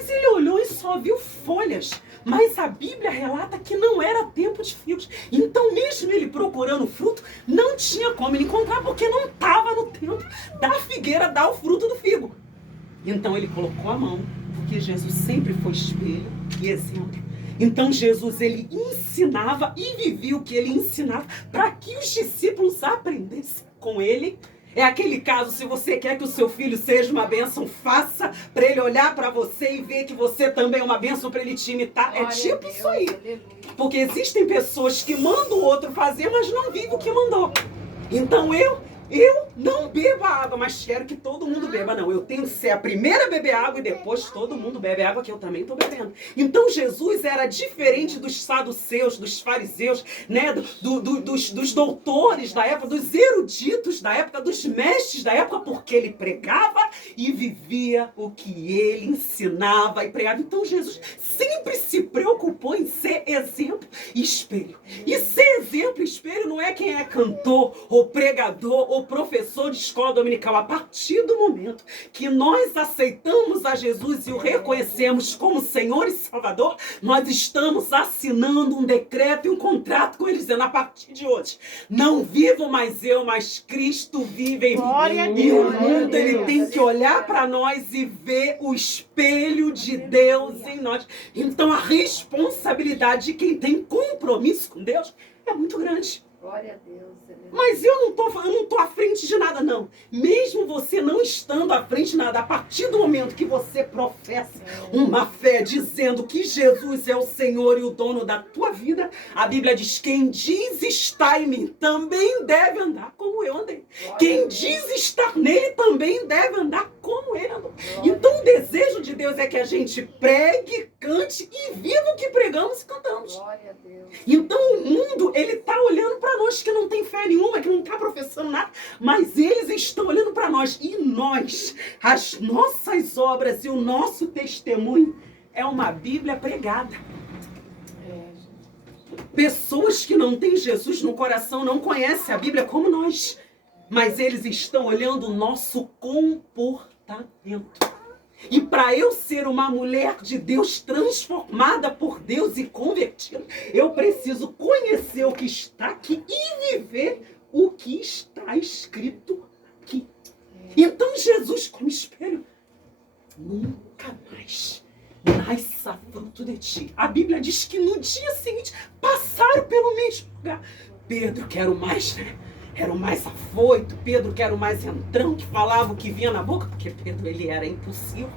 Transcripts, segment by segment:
Mas ele olhou e só viu folhas. Mas a Bíblia relata que não era tempo de figos. Então, mesmo ele procurando fruto, não tinha como ele encontrar, porque não estava no tempo da figueira dar o fruto do figo. Então ele colocou a mão, porque Jesus sempre foi espelho e exemplo. Então Jesus, ele ensinava e vivia o que ele ensinava para que os discípulos aprendessem com ele. É aquele caso, se você quer que o seu filho seja uma bênção, faça para ele olhar para você e ver que você também é uma bênção para ele te imitar. É tipo isso aí. Porque existem pessoas que mandam o outro fazer, mas não vivem o que mandou. Então eu não bebo a água, mas quero que todo mundo beba. Não, eu tenho que ser a primeira a beber água e depois todo mundo bebe água, que eu também estou bebendo. Então Jesus era diferente dos saduceus, dos fariseus, né, dos doutores da época, dos eruditos da época, dos mestres da época, porque ele pregava e vivia o que ele ensinava e pregava. Então Jesus sempre se preocupou em ser exemplo e espelho. E ser exemplo e espelho não é quem é cantor ou pregador ou professor de escola dominical. A partir do momento que nós aceitamos a Jesus e o reconhecemos como Senhor e Salvador, nós estamos assinando um decreto e um contrato com ele, dizendo: a partir de hoje, não vivo mais eu, mas Cristo vive em mim. E o mundo, ele tem que olhar para nós e ver o espelho de Deus em nós. Então a responsabilidade de quem tem compromisso com Deus é muito grande. Glória a Deus. Mas eu não tô à frente de nada, não. Mesmo você não estando à frente de nada, a partir do momento que você professa uma fé dizendo que Jesus é o Senhor e o dono da tua vida, a Bíblia diz: quem diz estar em mim também deve andar como eu andei. Quem diz estar nele também deve andar como ele andou. Então o desejo de Deus é que a gente pregue, cante e viva o que pregamos e cantamos. Glória a Deus. Então o mundo, ele tá olhando para nós que não tem fé nenhuma, que não tá professando nada, mas eles estão olhando para nós. E nós, as nossas obras e o nosso testemunho é uma Bíblia pregada. Pessoas que não têm Jesus no coração não conhecem a Bíblia como nós, mas eles estão olhando o nosso comportamento. E para eu ser uma mulher de Deus transformada por Deus e convertida, eu preciso conhecer o que está aqui e viver o que está escrito aqui. Então Jesus, como espelho, nunca mais nasça fruto de ti. A Bíblia diz que no dia seguinte passaram pelo mesmo lugar. Pedro, que era o mais, era o mais afoito. Pedro, que era o mais entrão, que falava o que vinha na boca, porque Pedro, ele era impulsivo.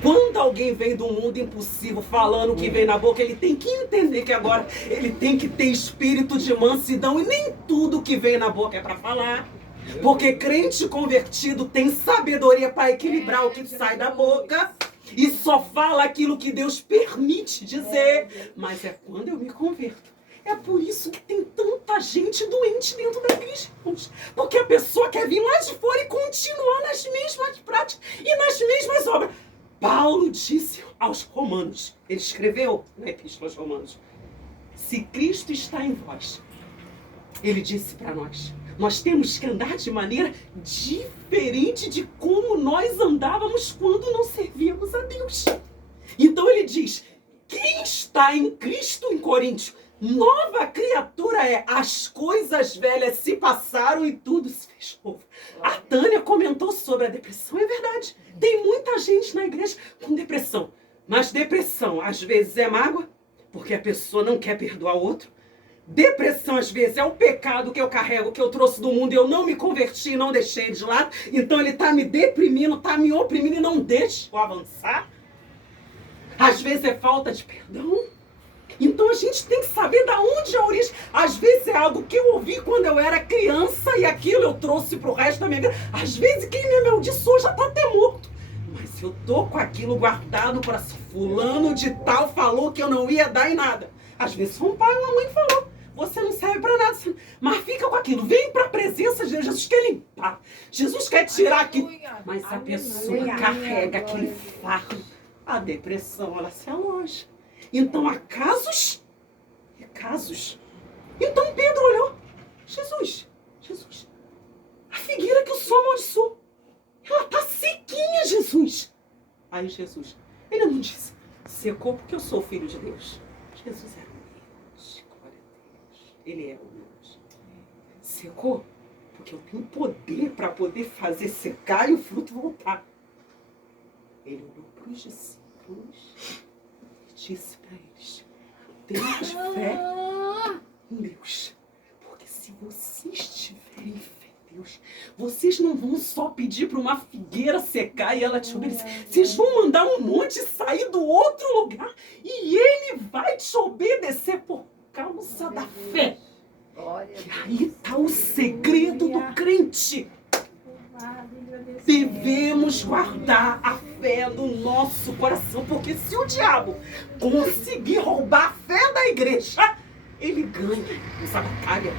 Quando alguém vem do mundo impulsivo falando o que vem na boca, ele tem que entender que agora ele tem que ter espírito de mansidão, e nem tudo que vem na boca é para falar. Porque crente convertido tem sabedoria para equilibrar o que sai da boca e só fala aquilo que Deus permite dizer. Mas é quando eu me converto. É por isso que tem tanta gente doente dentro da igreja. Porque a pessoa quer vir lá de fora e continuar nas mesmas práticas e nas mesmas obras. Paulo disse aos romanos, ele escreveu na Epístola aos Romanos: se Cristo está em vós, ele disse para nós temos que andar de maneira diferente de como nós andávamos quando não servíamos a Deus. Então ele diz: quem está em Cristo, em Coríntios, nova criatura é. As coisas velhas se passaram e tudo se fez novo. A Tânia comentou sobre a depressão. É verdade. Tem muita gente na igreja com depressão. Mas depressão, às vezes, é mágoa, porque a pessoa não quer perdoar o outro. Depressão, às vezes, é o pecado que eu carrego, que eu trouxe do mundo e eu não me converti, não deixei de lado. Então ele está me deprimindo, está me oprimindo e não deixa eu avançar. Às vezes é falta de perdão. Então a gente tem que saber da onde é a origem. Às vezes é algo que eu ouvi quando eu era criança e aquilo eu trouxe pro resto da minha vida. Às vezes quem me amaldiçoou já tá até morto. Mas eu tô com aquilo guardado para fulano de tal falou que eu não ia dar em nada. Às vezes foi um pai ou uma mãe que falou: você não serve para nada. Mas fica com aquilo. Vem para a presença de Deus. Jesus quer limpar. Jesus quer tirar aquilo. Mas a pessoa carrega aquele fardo. A depressão, ela se aloja. Então há casos e casos. Então Pedro olhou: Jesus, a figueira que o sol amaldiçoou, ela está sequinha, Jesus. Aí Jesus: Ele não disse, secou porque eu sou filho de Deus. Jesus era humilde, glória a Deus. Ele é humilde. Secou porque eu tenho poder para poder fazer secar e o fruto voltar. Ele olhou para os discípulos e disse para eles, tenham fé em Deus. Porque se vocês tiverem fé em Deus, vocês não vão só pedir para uma figueira secar e ela te obedecer. Vocês vão mandar um monte sair do outro lugar e ele vai te obedecer por causa da fé. E aí está o segredo do crente. Devemos guardar a fé no nosso coração, porque se o diabo conseguir roubar a fé da igreja, ele ganha essa batalha.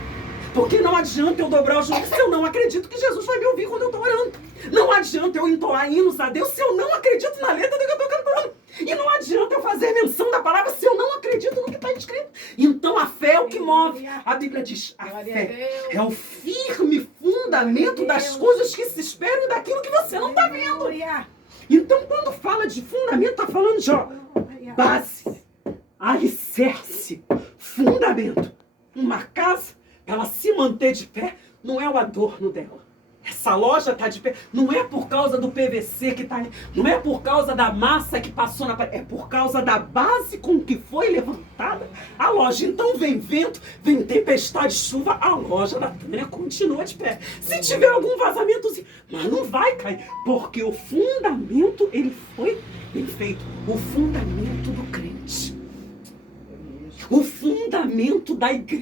Porque não adianta eu dobrar os joelhos se eu não acredito que Jesus vai me ouvir quando eu estou orando. Não adianta eu entoar hinos a Deus se eu não acredito na letra do que eu estou cantando. E não adianta eu fazer menção da palavra se eu não acredito no que está escrito. Então a fé é o que move. A Bíblia diz, a fé é o firme fundamento das coisas que se esperam e daquilo que você não está vendo. Então quando fala de fundamento, está falando de base, alicerce, fundamento. Uma casa, para ela se manter de pé, não é o adorno dela. Essa loja está de pé, não é por causa do PVC que está ali, não é por causa da massa que passou na parede, é por causa da base com que foi levantada a loja. Então vem vento, vem tempestade, chuva, a loja da Tânia continua de pé. Se tiver algum vazamentozinho, mas não vai cair, porque o fundamento, ele foi bem feito. O fundamento do crente, o fundamento da igreja.